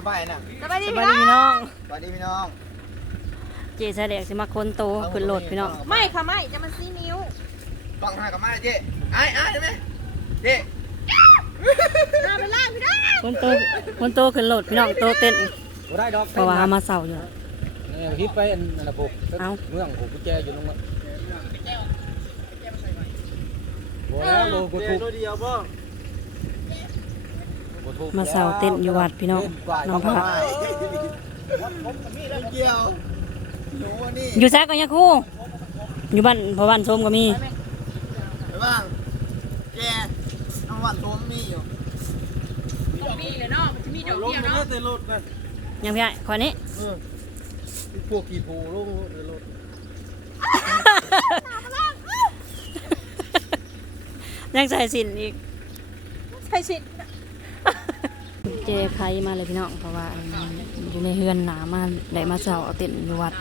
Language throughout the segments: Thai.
ละใบน่ะสบายดีสพี่บายดีน้องพี่น้อง สวัสดีพี่น้องเจสะแดกสิมาคนโตขึ้นรถพี่น้องไม่ค่ะไม่จะมันซีนิ้วต้องหากับมาเจ๊ไอ้ไอ้ายได้ไหมเจ๊หน้าไปล่างพี่น้องคนโตคนโตขึ้นรถพี่น้องโตเต้นบ่ได้ดอกเพราะว่ามาเสาอยู่เนี่ยฮิตไปอันนั้นนะผมเอ้าเมืองผมกุญแจอยู่ตรงนั้นบ่แล้วโลกูถูกบ่ถูก มาเสาเต้นอยู่วัดพี่น้องน้องพระไม่เกี่ยวหนูอันนี้อยู่แซกกันยังครู่ อยู่บ้านพอบ้านส้มก็มีไปบ้างแกเอาวันตัวมันมีอยู่มีเลยเนาะมันจะมีดอกเดียวเนาะแต่รถนั่นยังพี่ไอ้ขอนี้เออพวกกี่โพลงในรถยังใส่สินอีกใช่สิเจไขมาเลยพี่น้องเพราะว่าอยู่ในเฮือนหนามาได้มาเสาเอาเต้นอยู่วัด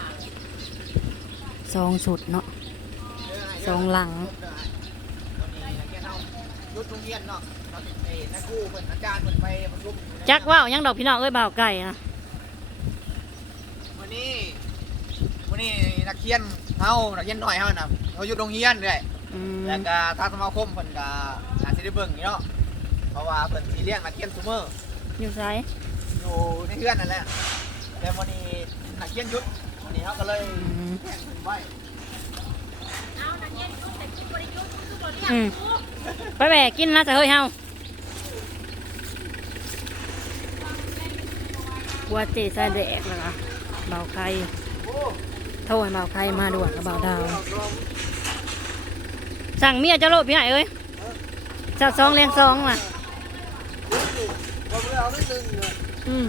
ซองสุดเนาะซองหลังยุดโรงเรียนเนาะเราติดเอนักครูเพิ่นอาจารย์เพิ่นไปประชุมอยู่ในจักว่าวยังดอกพี่น้องเอ้ยบ่าวไก่นะวันนี้วันนี้นักเรียนเฮานักเรียนหน่อยเฮาน่ะเขาอยู่โรงเรียนด้วยอืมแล้วก็ทางสมาคมเพิ่นก็อาจสิได้เบิ่งอยู่เนาะเพราะว่าเพิ่นสิเลี้ยงนักเรียนซุมื้อ อยู่ไสอยู่ในเฮือนนั่นแหละแต่วันนี้นักเรียนหยุดวันนี้เขาก็เลยอืมแข่งขึ้นไว้เอานักเรียนยุ่งแต่กินบริยุทธ์คือบ่เรียกอืมไปแบกกินนะจะเฮ้ยเฮาว่าเจใส่แดกแล้วนะเบาไข่โทษให้เบาไข่มาด่วนกับเบาดาว สั่งเมียเจะโลดพี่ใหญ่เอ้ยจับซองเลี้ยงซองมา อืม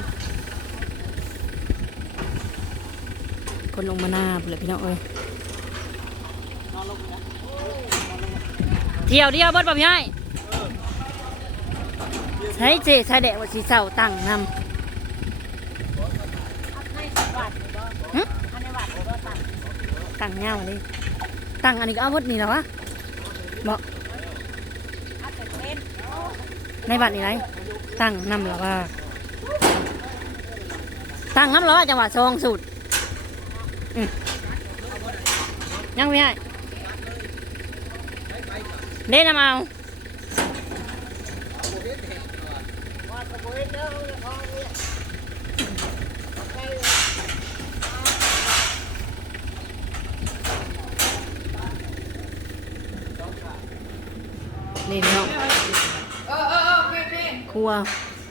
คนลงมาหน้าเลยพี่น้องเอ้ยเที่ยวเดี่ยวเบิดป่ะพี่ใหญ่ใช้เจใช้แดกว่าสีเสาตั้งนำตั้งเงาเลยตั้งอันนี้ก็เอาเบดนี่แล้ววะบอกในบัตรนี่ไร ตั้งน้ำแล้ว่า ตั้งน้ำแล้ว่าจังหวะซองสุดยังไม่ให้เล่นน้ำเอา โอเค ครัว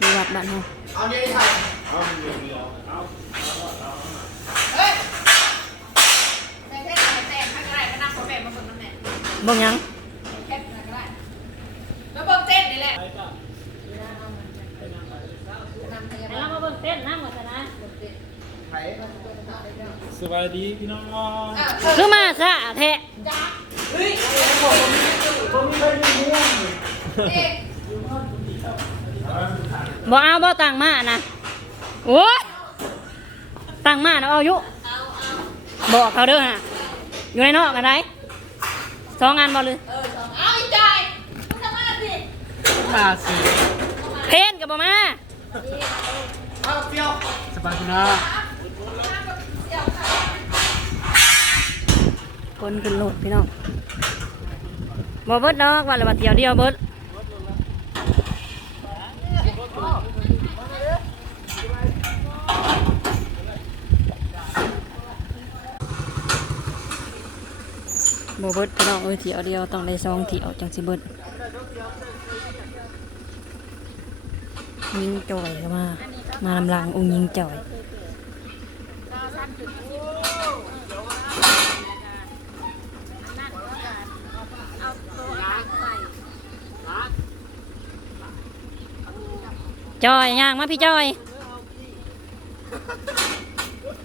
มีวัดบ้านเฮา เอาเนี่ยไทย เฮ้ยแต่แค่ไหนแต่ถ้าก็ได้ก็นั่งขอแบบมาเบิ่งน้ำแหน่ เบิ่งหยัง แค่ไหนก็ได้แล้วเบิ่งเต้นนี่แหละ เรามาเบิ่งเต้นน้ำกันนะ ไทย สบายดีพี่น้อง คือมาซะแท้ เฮ้ยเอ๊ะ บ่เอาบ่ตังมานะโอ้ยตังมานะเอาอยู่บอกเขาเด้อฮะอยู่ในนอกกันได้สองงานบ่เลยเออสองเอาอีกใจมึงทำอะไรสิตาสีเพนกับบ่มาเอาเปรี้ยวสบายดีนะคนขึ้นรถพี่น้องบ่เบิดดอกว่าละบาเดียวเดียวเบิด บ่เบิดพี่น้องเอ้ยเที่ยวเดียวต้องได้สองเที่ยวจังสิเบิดยิงจ่อยก็มา มานำลังองค์ยิงจ่อยจอยย่างมาพี่จอย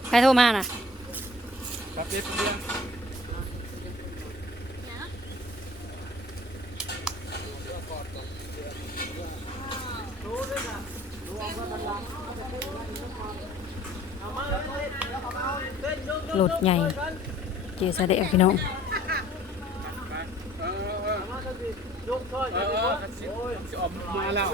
ใครโทรมาน่ะ ครับเอฟเรียงรถใหญ่เจสะเดะพี่น้อง เออเออ เออเออสิสิออกมาแล้ว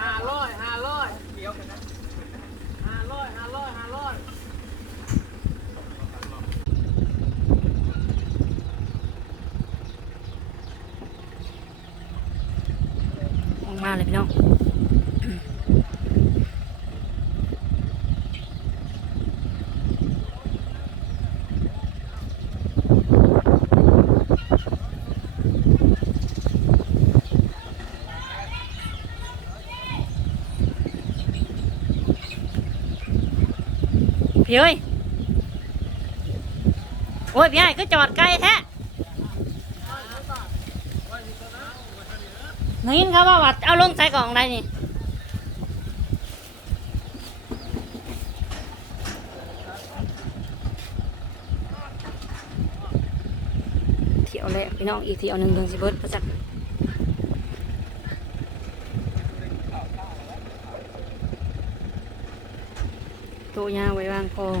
ห้าร้อยห้าร้อยเดียวกันนะห้าร้อยห้าร้อยห้าร้อย ออกมาเลยพี่น้อง พี่เอ้ยโอ้ยพี่ไอ้ก็จอดไกลแท้นี่เขาบอกว่าเอาลงใส่กล่องได้นี่เที่ยวแรกพี่น้องอีกเที่ยวหนึ่งเดือนสิเบิดประจักษ์ ตัวยาวไว้วางของ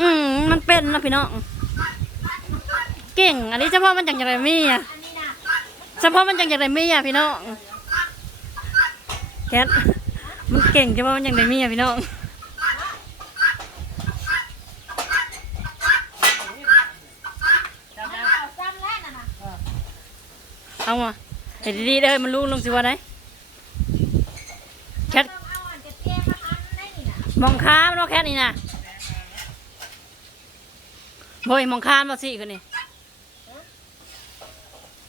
อืมมันเป็นนะพี่น้องเก่ง อันนี้เฉพาะมันจังจะได้มีอะเฉพาะมันจังจะได้มีอะพี่น้องแคทมันเก่งเฉพาะมันจังได้มีอะพี่น้อง เอามาเห็นดีๆเด้อมันลูกลงสิว่าได้แคทมองค้ามเนาะแคทนี่นะโอยมองค้ามมาสิคนนี้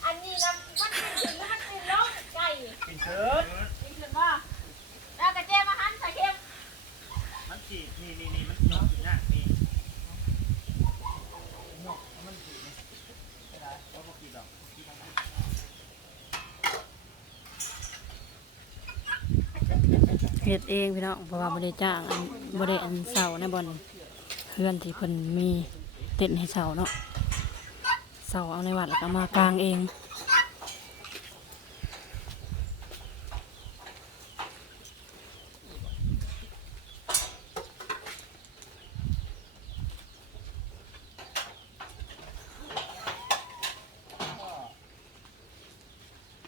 อันนี้นะมันเป็นถึงแล้วมันเป็นล้มไก่ เป็นเชิด นี่คือว่าแล้วกระเจมาหันใส่เข็ม มันจีนี่นี่นี่มันยกอยู่นะนี่ยกมันจีนี่ไม่ได้เราบอกกี่ดอกกี่ดอก เฮ็ดเองพี่น้องเพราะว่าบ่ได้จ้างอันบ่ได้อันเสาในบ่อนเพื่อนที่เพิ่นมีเต้นให้เสาเนาะเสาเอาในวัดแล้วก็มากางเอง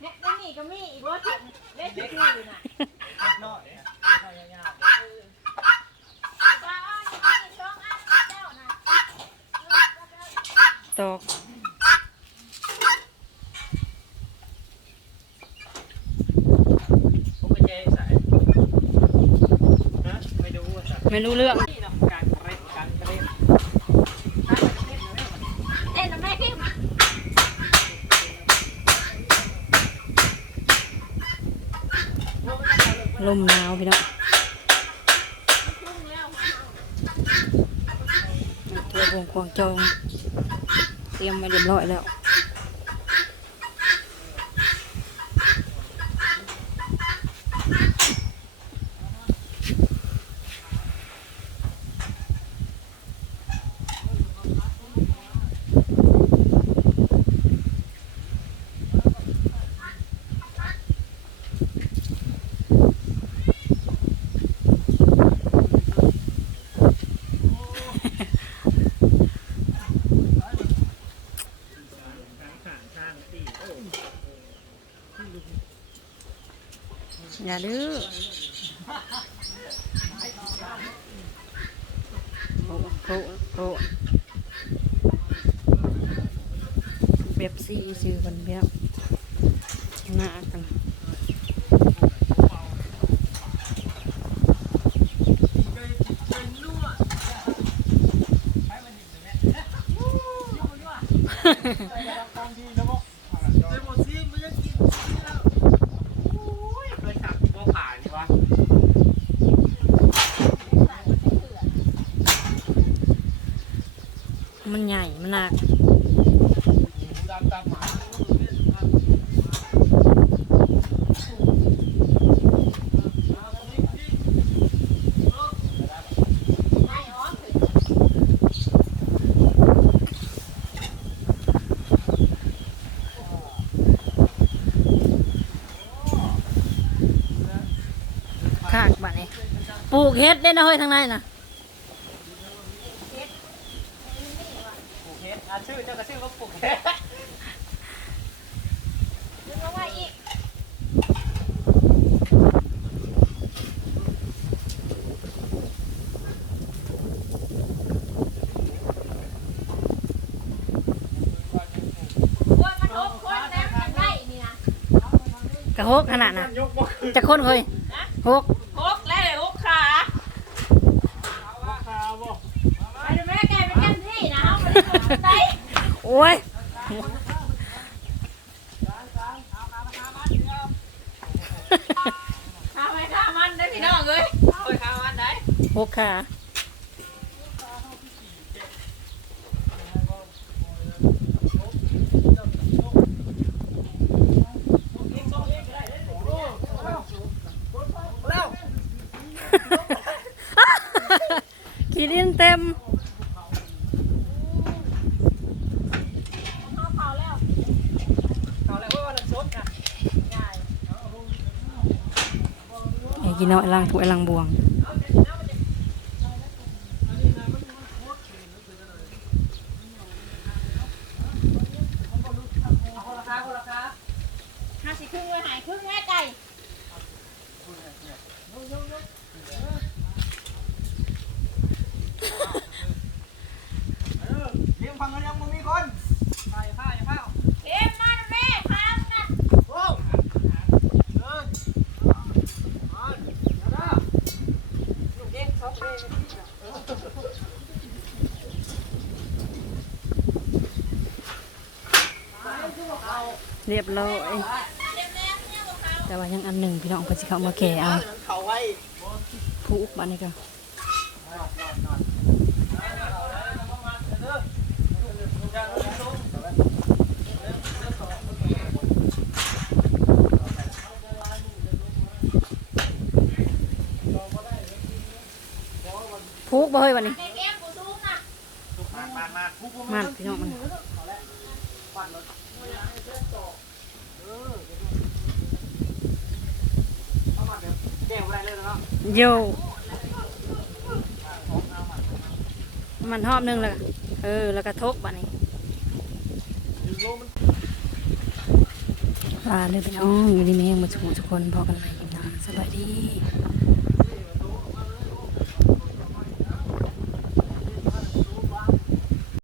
เนี่ยนนี่ก็มีอีกว่าถึงเล็กที่คือน่นอยนะ ตอก ๆผมไปเจ๊ใส่ฮะไม่ดูว่าสัตว์ ไม่รู้เรื่อง นี่เนาะการเล่นการเล่น เต้นน้ำแม่เข้ม ลมหนาวพี่น้องตัววงควงจอง เตรียมไว้เรียบร้อยแล้ว อย่าดื้อโอ้โหโอ้เบบซี่ซื้อกันเบี้ยหน้ากันมันใหญ่ มันหนักคากบ้นี้ปลูกเฮ็ดได้นะเฮ้ยทางนั้นนะ อะชื่อเจ้าก็ชื่อว่าปลูกเฮ็ดดึงเอาไว้อีกว่ามันอบคนแล้วมันได้นี่นะกระโฮกขนาดน่ะจะคนเฮ้ยโฮกหกแล้วเลยหกขาไปดูแม่แกเป็นกันที่นะเอาไปดูไหน โอ้ยข้าไปข้ามันได้พี่น้องเอ้ยโอ้ยข้าวมันได้โฮกขาแล้วขี้ดินเต็ม เอาเผาแล้ว เอาแล้วว่ามันสดนะ ไอ้ กินเอาไอ้ลังถูกไอ้ลังบวง ห้าสิบครึ่งไว้หายครึ่งแม่ไก่ เลี้ยงฟังกันยังบ่มีคนไปผ้าอย่าผ้า เอ็มมาแม่ข้ามนะ โอ้เออมาเดี๋ยวนะลูกเด็กสองเด็ก เรียบร้อยแต่ว่ายังอันหนึ่งพี่น้องเพิ่นสิเข้ามาแก่เอาเขาไว้ผูกบัดนี้ก็ผูกบ่เฮ้ยบัดนี้ในแก้มกูซูงนะมามามาผู้ผู้มันพี่น้องมัน แก้วอะไรเลยเนาะ โยมันหอบหนึงแล้วเออ แล้วก็ทกบ้านี้ลาเลยพี่น้องอยู่ดีแม่งหมาสุขทุกคนพอกันใหม่น้าสบายดี